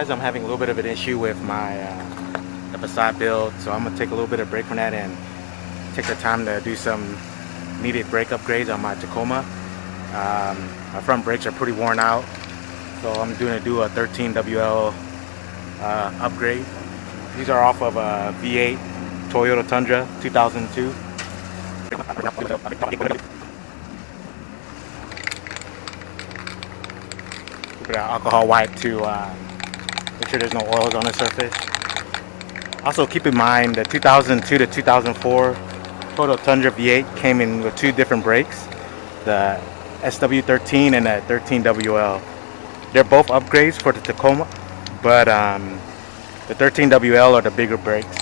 guys, I'm having a little bit of an issue with my the facade build, so I'm gonna take a little bit of break from that and take the time to do some needed brake upgrades on my Tacoma. My front brakes are pretty worn out, so I'm going to do a 13 WL upgrade. These are off of a V8 Toyota Tundra 2002. Put an alcohol wipe to make sure there's no oils on the surface. Also keep in mind the 2002 to 2004 Toyota Tundra V8 came in with two different brakes, the SW13 and the 13WL. They're both upgrades for the Tacoma, but the 13WL are the bigger brakes.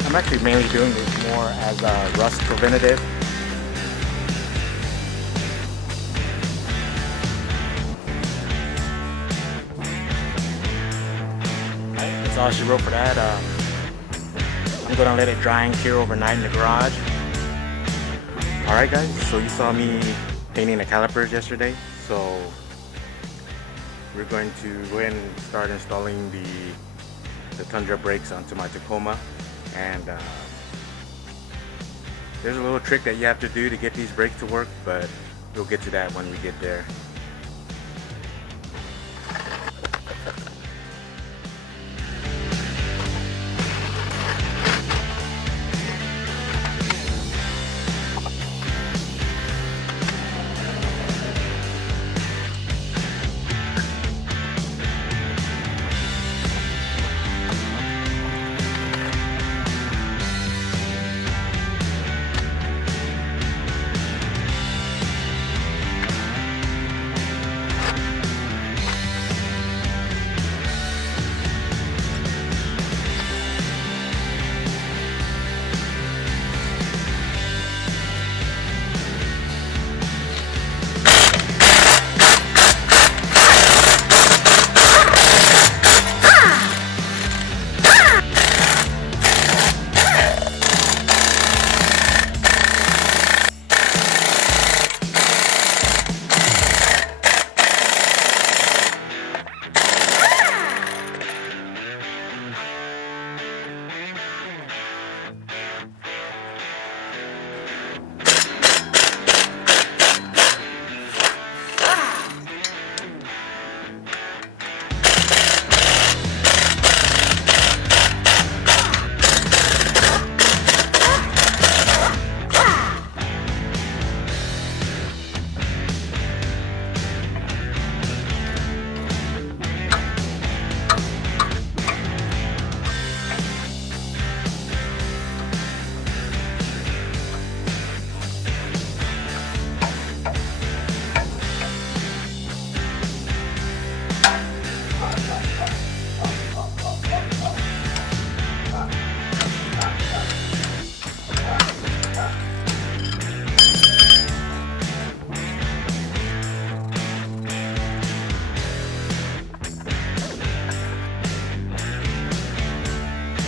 I'm actually mainly doing this more as a rust preventative. That's all she wrote for that. I'm gonna let it dry and cure overnight in the garage. Alright guys, so you saw me painting the calipers yesterday, so we're going to go ahead and start installing the Tundra brakes onto my Tacoma. And there's a little trick that you have to do to get these brakes to work, but we'll get to that when we get there.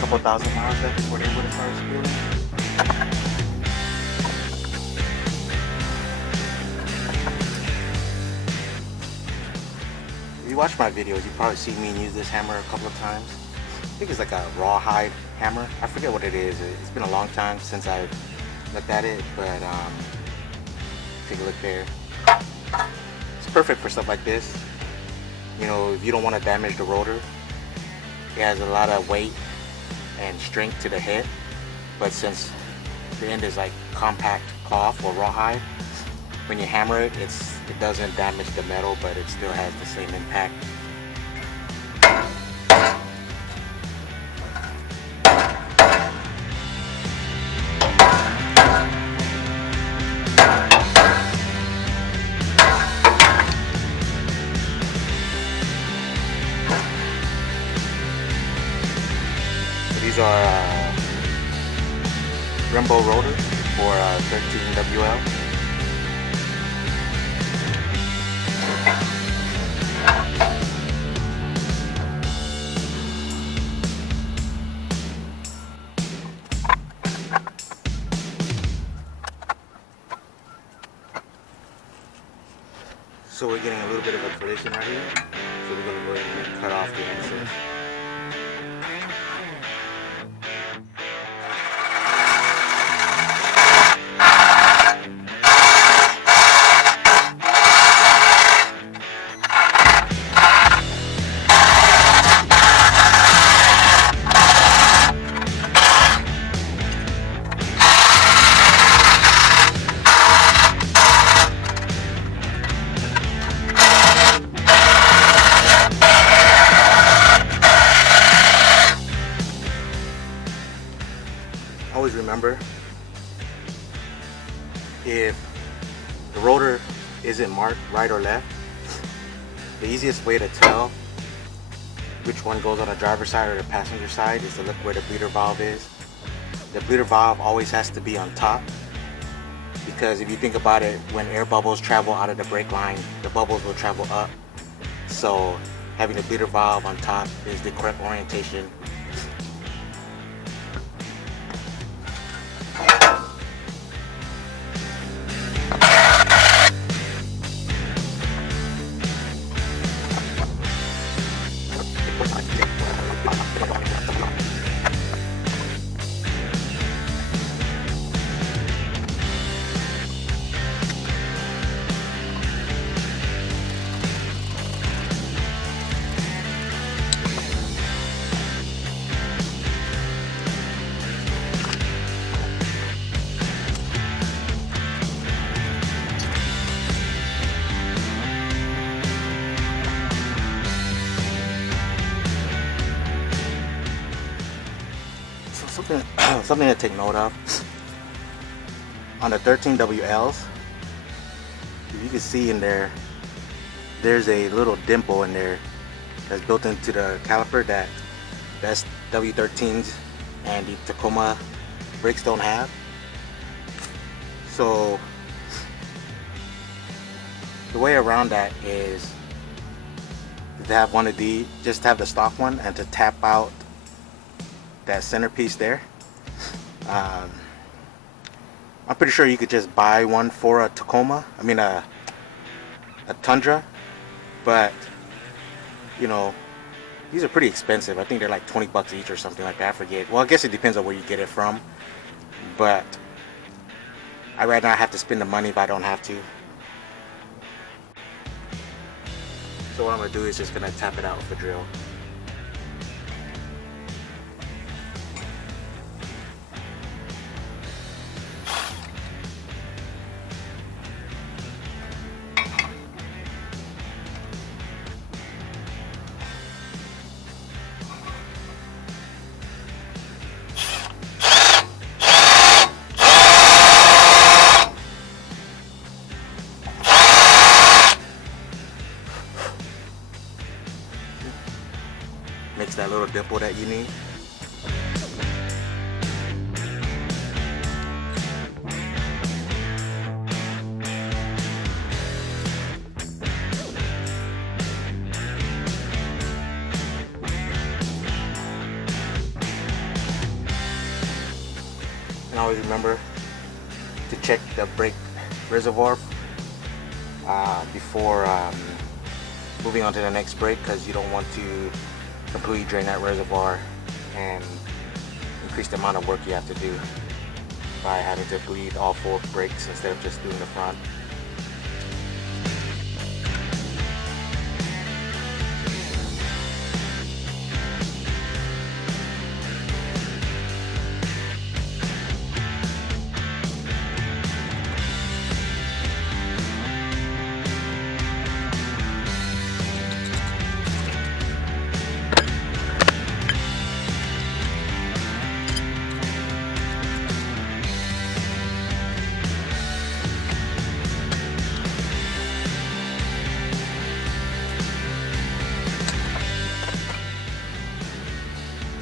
Couple thousand miles left before they would have started spewing. If you watch my videos, you probably see me use this hammer a couple of times. I think it's like a rawhide hammer. I forget what it is. It's been a long time since I've looked at it, but take a look there. It's perfect for stuff like this. You know, if you don't want to damage the rotor. It has a lot of weight and strength to the head, but since the end is like compact cloth or rawhide, when you hammer it, it doesn't damage the metal, but it still has the same impact. Brembo rotor for 13WL. So we're getting a little bit of a collision right here. So we're going to go ahead and cut off the excess. Always remember, if the rotor isn't marked right or left, the easiest way to tell which one goes on the driver's side or the passenger side is to look where the bleeder valve is. The bleeder valve always has to be on top, because if you think about it, when air bubbles travel out of the brake line, the bubbles will travel up. So having the bleeder valve on top is the correct orientation. Something to take note of on the 13WLs, you can see in there, there's a little dimple in there that's built into the caliper that the W13s and the Tacoma brakes don't have. So the way around that is to have one of these, just have the stock one, and to tap out that centerpiece there. I'm pretty sure you could just buy one for a Tacoma, a Tundra, but you know, these are pretty expensive. I think they're like 20 bucks each or something like that. I forget. Well, I guess it depends on where you get it from, but I'd rather not have to spend the money if I don't have to. So what I'm gonna do is just gonna tap it out with a drill. Makes that little dimple that you need. And always remember to check the brake reservoir before moving on to the next brake, because you don't want to completely drain that reservoir and increase the amount of work you have to do by having to bleed all 4 brakes instead of just doing the front.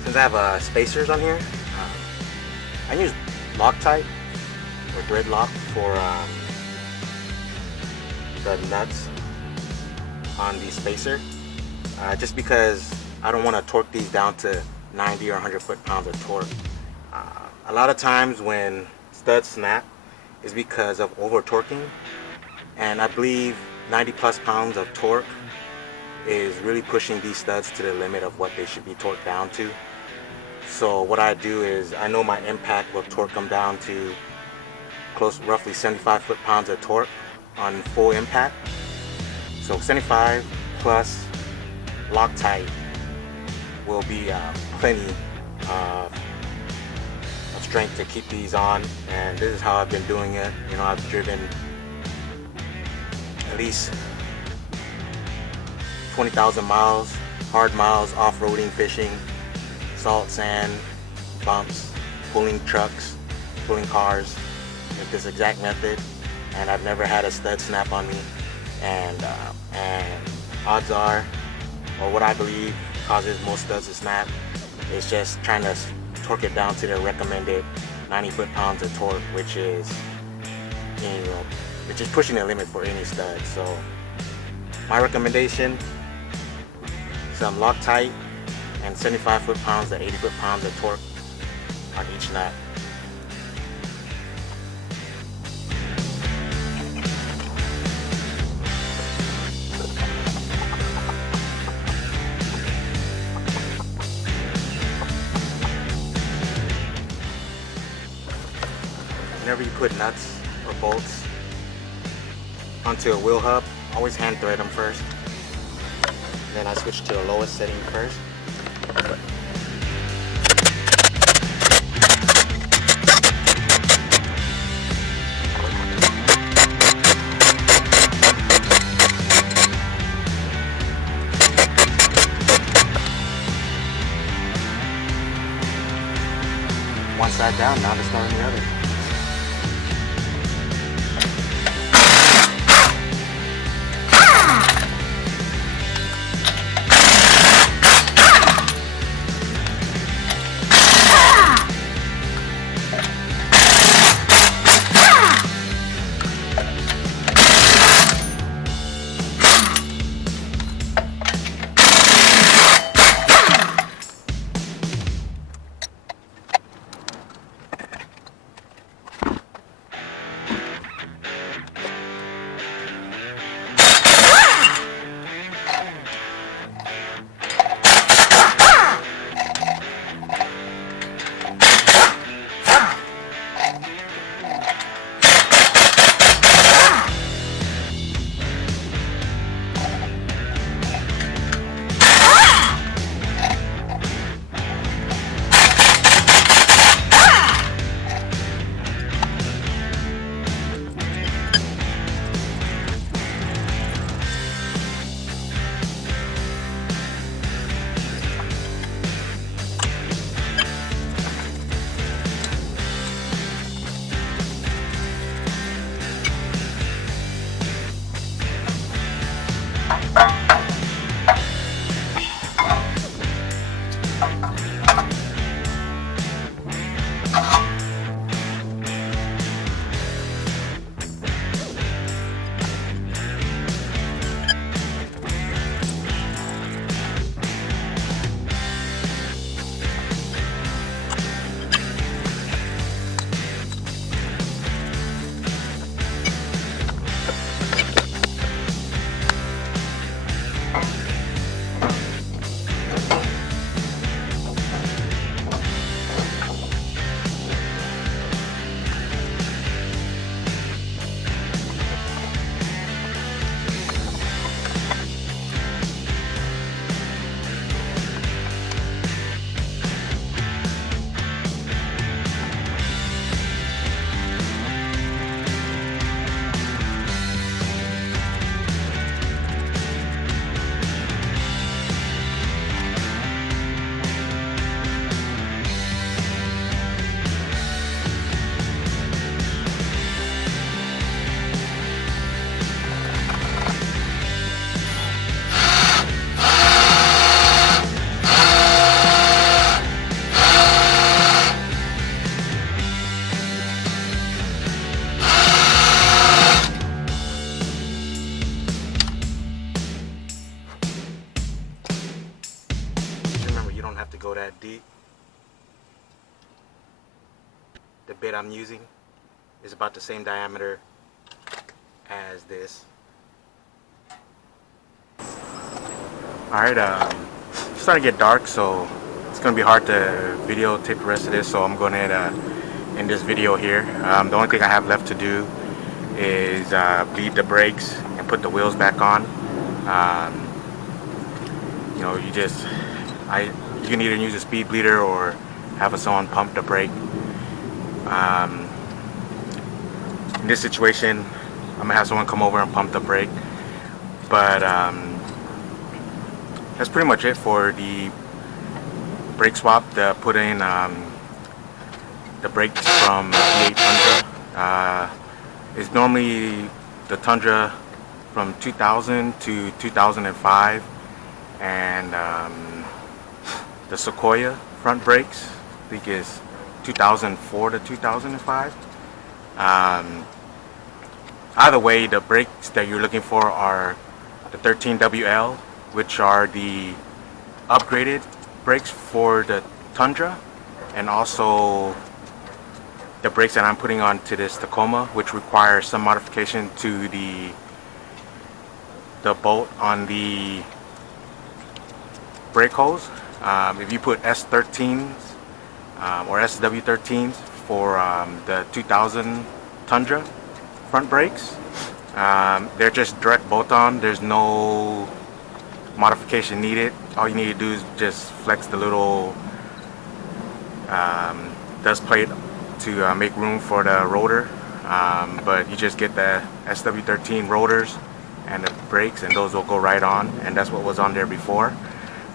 Since I have spacers on here, I use Loctite or thread lock for the nuts on the spacer, just because I don't want to torque these down to 90 or 100 foot-pounds of torque. A lot of times when studs snap is because of over torquing, and I believe 90 plus pounds of torque is really pushing these studs to the limit of what they should be torqued down to. So what I do is, I know my impact will torque them down to roughly 75 foot-pounds of torque on full impact. So 75 plus Loctite will be plenty of strength to keep these on, and this is how I've been doing it. You know, I've driven at least 20,000 miles, hard miles, off-roading, fishing, salt, sand, bumps, pulling trucks, pulling cars with this exact method, and I've never had a stud snap on me. And odds are, or what I believe causes most studs to snap, is just trying to torque it down to the recommended 90 foot-pounds of torque, which is, you know, which is pushing the limit for any stud. So my recommendation: some Loctite and 75 foot-pounds to 80 foot-pounds of torque on each nut. Whenever you put nuts or bolts onto a wheel hub, always hand thread them first. Then I switch to the lowest setting first. One side down, now to start on the other. the bit I'm using is about the same diameter as this. Alright, it's starting to get dark, so it's going to be hard to videotape the rest of this, so I'm going to end this video here. The only thing I have left to do is bleed the brakes and put the wheels back on. You know, you can either use a speed bleeder or have someone pump the brake. In this situation, I'm gonna have someone come over and pump the brake. But that's pretty much it for the brake swap. To put in the brakes from the V8 Tundra. It's normally the Tundra from 2000 to 2005, and the Sequoia front brakes I think is 2004 to 2005. Either way, the brakes that you're looking for are the 13WL, which are the upgraded brakes for the Tundra, and also the brakes that I'm putting onto this Tacoma, which requires some modification to the bolt on the brake hose. If you put S13s or SW13s for the 2000 Tundra front brakes, they're just direct bolt-on. There's no modification needed. All you need to do is just flex the little dust plate to make room for the rotor, but you just get the SW13 rotors and the brakes, and those will go right on, and that's what was on there before.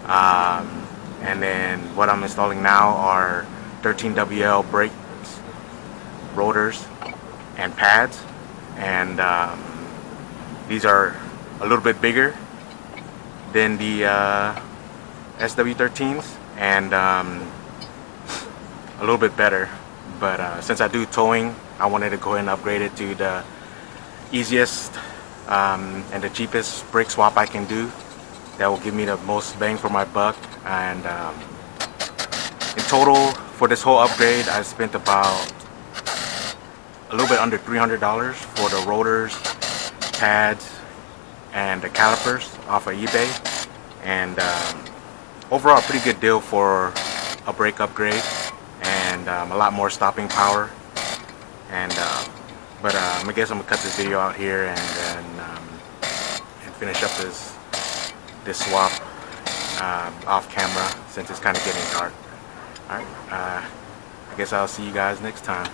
And then what I'm installing now are 13WL brakes, rotors, and pads, and these are a little bit bigger than the SW13s, and a little bit better. But since I do towing, I wanted to go ahead and upgrade it to the easiest and the cheapest brake swap I can do. That will give me the most bang for my buck. And in total for this whole upgrade, I spent about a little bit under $300 for the rotors, pads, and the calipers off of eBay. And overall, pretty good deal for a brake upgrade, and a lot more stopping power. And I guess I'm gonna cut this video out here and finish up this swap off camera, since it's kind of getting dark. Alright, I guess I'll see you guys next time.